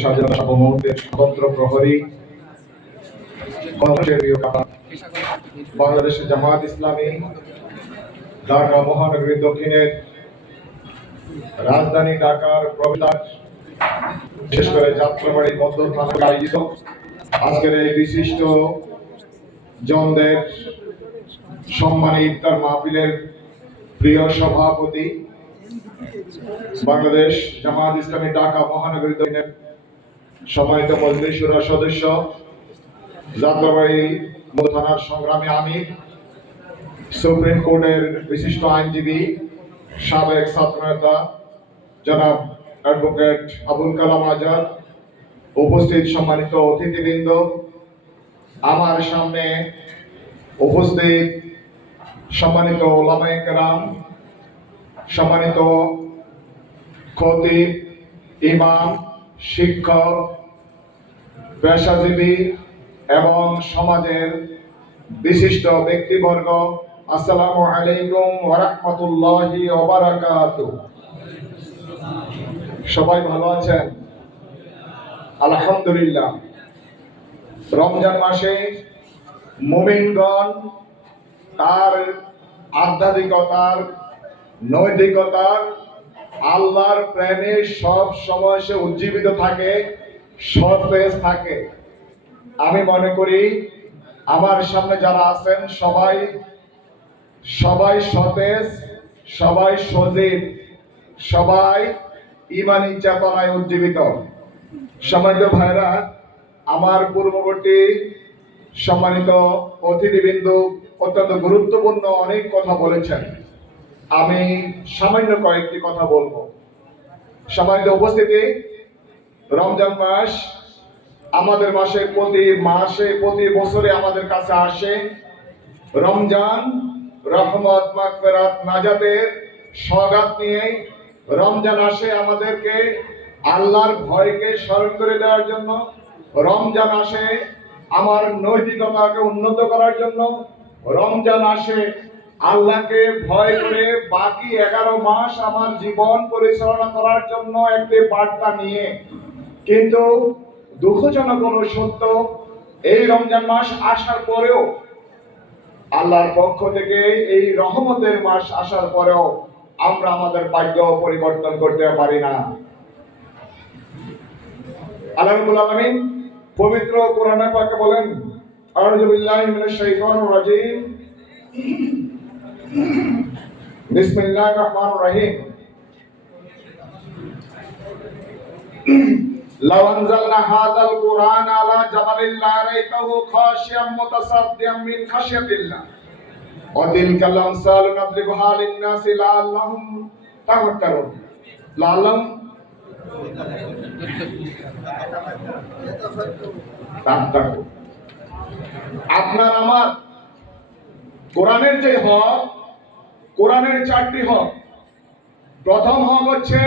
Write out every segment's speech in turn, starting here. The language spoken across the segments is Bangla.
স্বাধীনতা সার্বভৌমত্বের স্বতন্ত্র প্রহরী বাংলাদেশের জামায়াত ইসলামী ঢাকা মহানগরী দক্ষিণের রাজধানী ঢাকার প্রবেশদ্বার বিশেষ করে যাত্রাবাড়ির মধ্য থানায় আয়োজিত আজকের এই বিশিষ্ট জনদের সম্মানী ইফতার মাহফিলের প্রিয় সভাপতি, বাংলাদেশ জামায়াত ইসলামী ঢাকা মহানগরী দক্ষিণের সম্মানিত মজলিস শুরা সদস্য, যাত্রাবাড়ি থানার সংগ্রামী আমির, সুপ্রিম কোর্টের বিশিষ্ট আইনজীবী, সাবেক ছাত্রনেতা জনাব অ্যাডভোকেট আবুল কালাম আজাদ, উপস্থিত সম্মানিত অতিথিবৃন্দ, আমার সামনে উপস্থিত সম্মানিত ওলামায়ে কেরাম, সম্মানিত খতিব, ইমাম, শিক্ষক, পেশাজীবী এবং সমাজের বিশিষ্ট ব্যক্তিবর্গ, আসসালামু আলাইকুম ওয়া রাহমাতুল্লাহি ওয়া বারাকাতুহু। সবাই ভালো আছেন? আলহামদুলিল্লাহ। রমজান মাসে মুমিনগণ তার আধ্যাত্মিকতার, নৈতিকতার, আল্লাহর প্রেমে সব সময় সে উজ্জীবিত থাকে, সতেজ থাকে। আমি মনে করি আমার সামনে যারা আছেন সবাই সতেজ, সবাই সজীব, সবাই ঈমানী চেতনায় উজ্জীবিত। সম্মানিত ভাইরা, আমার পূর্ববর্তী সম্মানিত অতিথিবৃন্দ অত্যন্ত গুরুত্বপূর্ণ অনেক কথা বলেছেন। আমি সামান্য কয়েকটি কথা বলবো। সম্মানিত উপস্থিতি, রমজান মাস আমাদের প্রতি বছরে আমাদের কাছে আসে। রমজান রহমত, মাগফিরাত, নাজাতের সওগাত নিয়ে রমজান আসে আমাদেরকে আল্লাহর ভয়কে স্মরণ করে দেওয়ার জন্য। রমজান আসে আমার নৈতিকতাকে উন্নত করার জন্য। রমজান আসে আল্লাহকে ভয় করে বাকি 11 মাস আমার জীবন পরিচালনা করার জন্য একটি বার্তা নিয়ে। কিন্তু দুঃখজনক কোন সত্য, এই রমজান মাস আসার পরেও, আল্লাহর পক্ষ থেকে এই রহমতের মাস আসার পরেও আমরা আমাদের ভাগ্য পরিবর্তন করতে পারি না। আল্লাহ রাব্বুল আলামিন পবিত্র কোরআনে পাকে বলেন, আউযু বিল্লাহি মিনাশ শাইতানির রাজীম, বিসমিল্লাহির রহমানির রহিম। লাউ আনজালনা হাযাল কুরআন আলা জাবালিন লারাইতাহু খাশিয়াম মুতাসাদ্দিয়াম মিন খাশিয়াতিল্লাহ ওয়া তিলকাল আমসালু নাদরিবুহা লিন-নাসি লাআল্লাহুম তাফাক্কারুন। আপনার আমার কোরআনের যে হক, কোরআনের 4টি হক। প্রথম হক হচ্ছে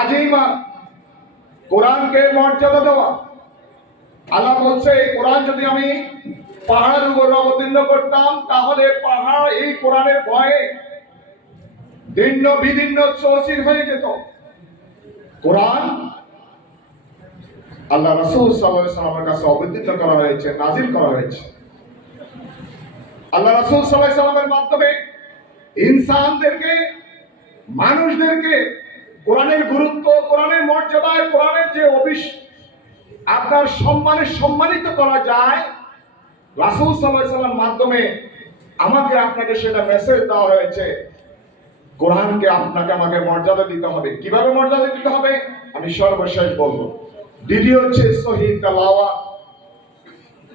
আজিমা, কোরআনকে মর্যাদা দেওয়া। আল্লাহ বলছে, কোরআন যদি আমি পাহাড়ের উপর অবতীর্ণ করতাম তাহলে পাহাড় এই কোরআনের ভয়ে দীর্ণ বিদীর্ণ চৌচির হয়ে যেত। কোরআন আল্লাহ রাসূল সাল্লাল্লাহু আলাইহি ওয়াসাল্লামের কাছে অবতীর্ণ করা হয়েছে, নাজিল করা হয়েছে। আল্লাহ রাসূল সাল্লাল্লাহু আলাইহি ওয়াসাল্লামের মাধ্যমে ইনসানদেরকে, মানুষদেরকে কোরআনের গুরুত্ব, কোরআনের মর্যাদা, কোরআনের যে আপনার সম্মানে সম্মানিত করা যায়, রাসূল সাল্লাল্লাহু আলাইহি ওয়াসাল্লামের মাধ্যমে আমাকে আপনাকে সেটা মেসেজ দেওয়া হয়েছে। কোরআনকে আপনাকে আমাকে মর্যাদা দিতে হবে। কিভাবে মর্যাদা দিতে হবে আমি সর্বশেষ বলবো। দ্বিতীয় হচ্ছে সহিহ তেলাওয়াত।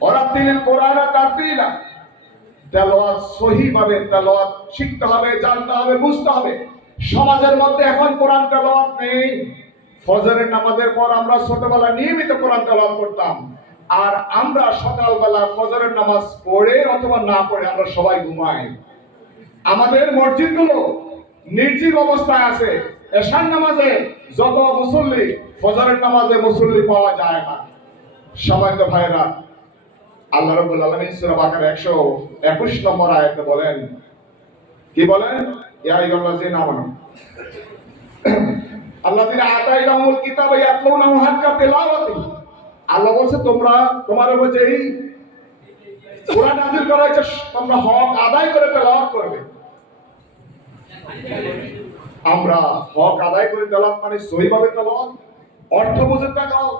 ওয়ারাতিলিল কোরআনা তারতিলা। তেলাওয়াত সহিভাবে তেলাওয়াত শিখতে হবে, জানতে হবে, বুঝতে হবে। সমাজের মধ্যে এখন কোরআন তেলাওয়াত নেই। ফজরের নামাজের পর আমরা ছোটবেলা নিয়মিত কোরআন তেলাওয়াত করতাম, আর আমরা সকালবেলা ফজরের নামাজ পড়ে অথবা না পড়ে আমরা সবাই ঘুমাই। আমাদের মসজিদগুলো নির্জীব অবস্থায় আছে। এশার নামাজে যত মুসল্লি, ফজরের নামাজে মুসল্লি পাওয়া যায় না। সম্মানিত ভাইরা, আল্লাহ রাব্বুল আলামিন সূরা বাকারা 121 নম্বর আয়াতে বলেন, কি বলেন? ইয়া আইয়ুহাল্লাযীনা আমানু আল্লাযীনা আতাইনাহুমুল কিতাবা ইয়াতলুনাহু হাক্কা তিলাওয়াতি। আল্লাহ বলছে তোমরা তোমার উপর যেই কোরআন নাযিল করা হয়েছে তোমরা হক আদায় করে তেলাওয়াত করবে। আমরা হক আদায় করে তেলাওয়াত মানে সহিভাবে তেলাওয়াত, অর্থ বুঝে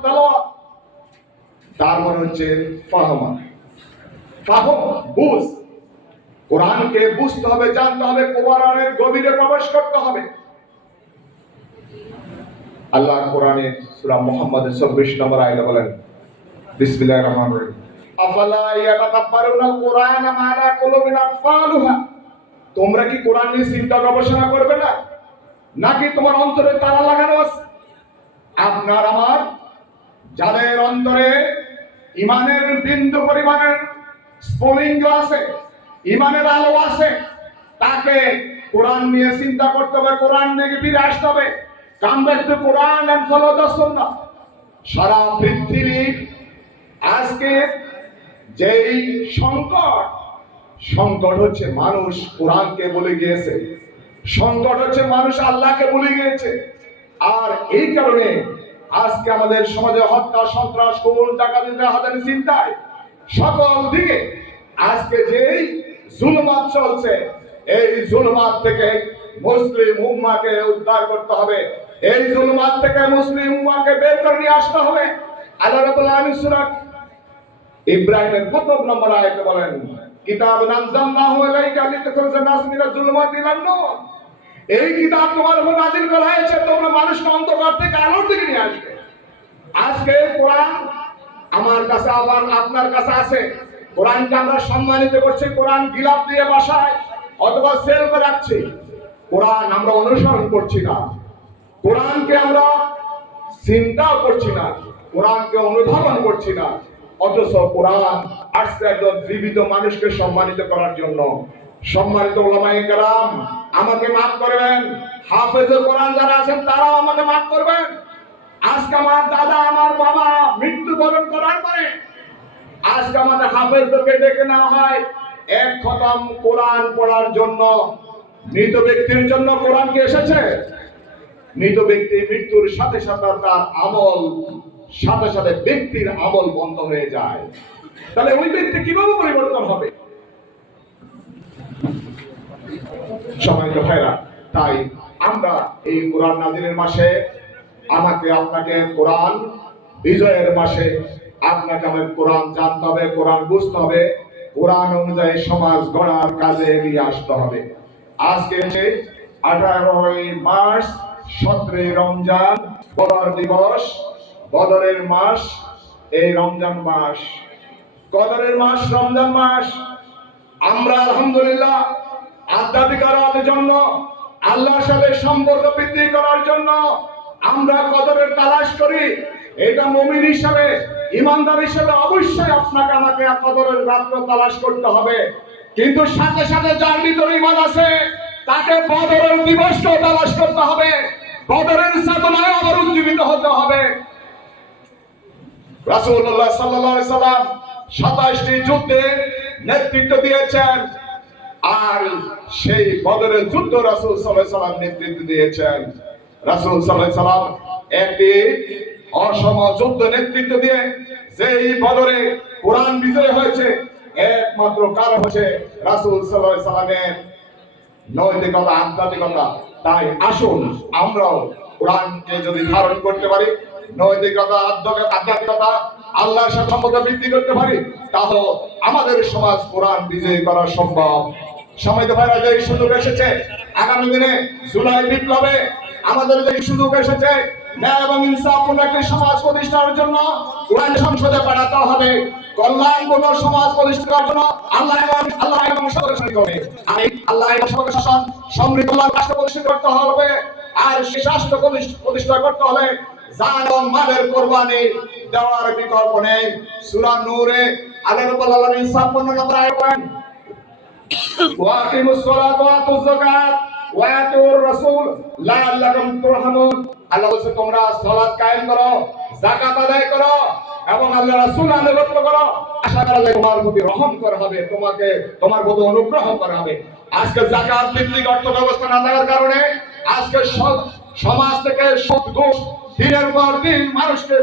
তেলাওয়াত। তার মানে হচ্ছে ফাহমা, ফাহম বুঝ। কোরআনকে বুঝতে হবে, জানতে হবে, কোরআনের গভীরে প্রবেশ করতে হবে। আল্লাহ কোরআনে সূরা মুহাম্মদের ২৪ নম্বর আয়াতে বলেন, বিসমিল্লাহির রহমানির রহিম, আফালা ইয়াতাদাব্বারুনাল কুরআন মা আলা কুলুবিন আকফালুহা। তোমরা কি কোরআন নিয়ে চিন্তা গবেষণা করবে না, নাকি তোমার অন্তরে তালা লাগানো আছে? আপনার আমার যাদের অন্তরে ইমানের বিন্দু পরিমাণের স্ফুলিঙ্গ আছে, ইমানের আলো আছে, তাকে কোরআন নিয়ে চিন্তা করতে হবে, কোরআন নিয়ে ফিরে আসতে হবে। Come back to Quran and follow the সুন্নাহ। সারা পৃথিবীর আজকে যেই সংকট হচ্ছে মানুষ কোরআনকে ভুলে গিয়েছে, সংকট হচ্ছে মানুষ আল্লাহকে ভুলে গিয়েছে। আর এই কারণে আজকে আমাদের সমাজে হত্যা, সন্ত্রাস, খুন, ডাকাতি, রাহাজানি, চিন্তায় সকল দিকে আজকে যেই জুলুমাত চলছে, এই জুলুমাত থেকে মুসলিম উম্মাহকে উদ্ধার করতে হবে। এই জুলুমাত থেকে মুসলিম উম্মাহকে বের করে নিয়ে আসতে হবে। আল্লাহ রাব্বুল আলামিন সূরা ইব্রাহিমের ৭৫ নম্বর আয়াতে বলেন, কিতাবুন আনজালনাহু ইলাইকা লিতুখরিজান নাস মিনাজ জুলুমাতি ইলান নূর। এই কিতাব তোমার উপর নাযিল করা হয়েছে, তোমরা মানুষকে অন্ধকার থেকে আলোর দিকে নিয়ে আসবে। আজকে কোরআন আমার কাছে আবার আপনার কাছে আছে। কোরআনকে আমরা সম্মানিত করছি, কোরআন গিলাফ দিয়ে বাসায় অথবা সেল করে রাখছি। কোরআন আমরা অনুসরণ করছি না, কোরআনকে আমরা চিন্তাও করছি না, কোরআনকে অনুধাবন করছি না। অথচ কোরআন আসছে একজন জীবিত মানুষকে সম্মানিত করার জন্য। সম্মানিত উলামায়ে কেরাম, আমাকে মাফ করবেন, হাফেজুল কোরআন যারা আছেন তারাও আমাকে মাফ করবেন। আজকে আমার দাদা, আমার বাবা মৃত্যুবরণ করার পরে আজকে আমাদের হাফেজদেরকে ডেকে নেওয়া হয় এক খতম কোরআন পড়ার জন্য। মৃত ব্যক্তির জন্য কোরআন কি এসেছে? মৃত ব্যক্তি মৃত্যুর সাথে সাথে তার আমল, সাথে সাথে ব্যক্তির আমল বন্ধ হয়ে যায়। তাহলে ওই ব্যক্তি কিভাবে পরিবর্তন হবে? সম্মানিত ভাইরা, তাই আমরা এই কোরআন নাজিলের মাসে আমাকে আপনাকে কোরআন বিজয়ের মাসে আপনাকে আমাকে কোরআন জানতে হবে, কোরআন বুঝতে হবে, কোরআন অনুযায়ী সমাজ গড়ার কাজে এগিয়ে আসতে হবে। আজকে 18 মার্চ 17 রমজান, বদর দিবস, বদরের মাস। এই রমজান মাস, কদরের মাস, রমজান মাস। আমরা আলহামদুলিল্লাহ আধ্যাত্মিকতার জন্য, আল্লাহর সাথে সম্পর্ক বৃদ্ধি করার জন্য আমরা কদরের তালাশ করি। এটা মুমিন হিসাবে, ইমানদার হিসাবে অবশ্যই আপনাকে আমাকে কদরের রাত্র তালাশ করতে হবে। কিন্তু সাথে সাথে যার ভিতরে ঈমান আছে তাকে বদরের দিবসকেও তালাশ করতে হবে, বদরের চেতনায় আবার উজ্জীবিত হতে হবে। রাসূলুল্লাহ সাল্লাল্লাহু আলাইহি সাল্লাম 27টি যুদ্ধে নেতৃত্ব দিয়েছেন, আর সেই বদরের যুদ্ধ রাসূল সাল্লাল্লাহু আলাইহি সাল্লাম নেতৃত্ব দিয়েছেন। রাসূল সাল্লাল্লাহু আলাইহি সাল্লাম একটি অসম যুদ্ধ নেতৃত্ব দিয়ে যেই বদরে কোরআন বিজয় হয়েছে, একমাত্র কারণ হচ্ছে রাসূল সাল্লাল্লাহু আলাইহি সাল্লামের নৈতিকতা, আধ্যাত্মিকতা। তাই আসুন আমরাও কোরআনকে যদি ধারণ করতে পারি, নৈতিকতা, আধ্যাত্মিকতা, আল্লাহর সাথে সম্পর্ক বৃদ্ধি করতে পারি, তাহলে আমাদের সমাজ কোরআন বিজয়ী করা সম্ভব। সম্মানিত ভাইরা, যে সুযোগ এসেছে আগামী দিনে জুলাই বিপ্লবে, আমাদের যে সুযোগ এসেছে ন্যায় এবং ইনসাফপূর্ণ একটি সমাজ প্রতিষ্ঠার জন্য কোরআন সংসদে পাঠাতে হবে। কল্যাণপূর্ণ সমাজ প্রতিষ্ঠার জন্য আল্লাহ এবং সরকার হবে। আর আল্লাহ এবং সরকার শাসন সমৃদ্ধ রাষ্ট্র প্রতিষ্ঠা করতে হবে। আর সেই রাষ্ট্র প্রতিষ্ঠা করতে হলে জান এবং মালের কোরবানি দেওয়ার বিকল্প নেই। সূরা নূরে আল্লাহ রাব্বুল আলামিন 56 নম্বর আয়াত বলেন, ওয়া আকিমুস সালাতা ওয়া আতুজ যাকাত ওয়া আতিউর রাসূল লাআল্লাকুম তুরহামুন। আল্লাহ বলেছে তোমরা সালাত কায়েম করো, যাকাত আদায় করো এবং আল্লাহ রাসূল আনুগত্য করো, আশা করা যায় তোমার প্রতি রহম করা হবে, তোমার প্রতি অনুগ্রহ করা হবে। আজকে যাকাত ভিত্তিক অর্থ ব্যবস্থা না থাকার কারণে আজকে সমাজ থেকে সুদ ঘুষ দিনের পর দিন মানুষকে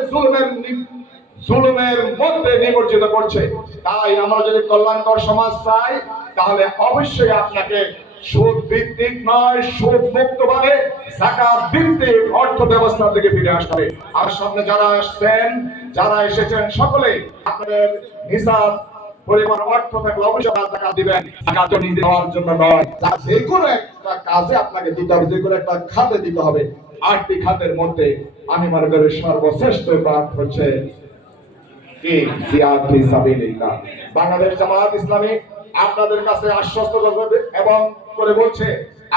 জুলুমের মধ্যে নিমজ্জিত করছে। তাই আমরা যদি কল্যাণকর সমাজ চাই, তাহলে অবশ্যই আপনাকে সুদ ভিত্তিক নয়, সুদ মুক্ত ভাবে যাকাত ভিত্তিক অর্থ ব্যবস্থা থেকে ফিরে আসতে হবে। আর সামনে যারা এসেছেন সকলে আপনাদের হিসাব পরিমাণ অর্থ থাকলে অবশ্যই টাকা দিবেন। টাকা তো নিজে দেওয়ার জন্য নয়, যে কোনো একটা কাজে আপনাকে দিতে হবে, যে কোনো একটা খাতে দিতে হবে। 8টি খাতের মধ্যে আমি মনে করি সর্বশ্রেষ্ঠ কাজ হচ্ছে কি জিহাদ ফি সাবিলিল্লাহ। বাংলাদেশ জামায়াত ইসলামী আপনাদের কাছে আশ্বস্ত করবে এবং করে বলছে,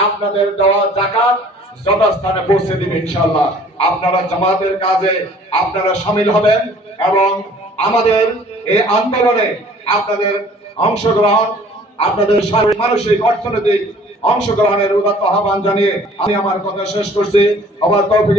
আপনাদের দেওয়া যাকাত যথাস্থানে পৌঁছে দিবে ইনশাআল্লাহ। আপনারা জামাতের কাজে আপনারা শামিল হবেন এবং আমাদের এই আন্দোলনে আপনাদের অংশগ্রহণ, আপনাদের শারীরিক মানসিক অর্থনৈতিক অংশগ্রহণের উদাত্ত আহ্বান জানিয়ে আমি আমার কথা শেষ করছি। আবার তৌফিক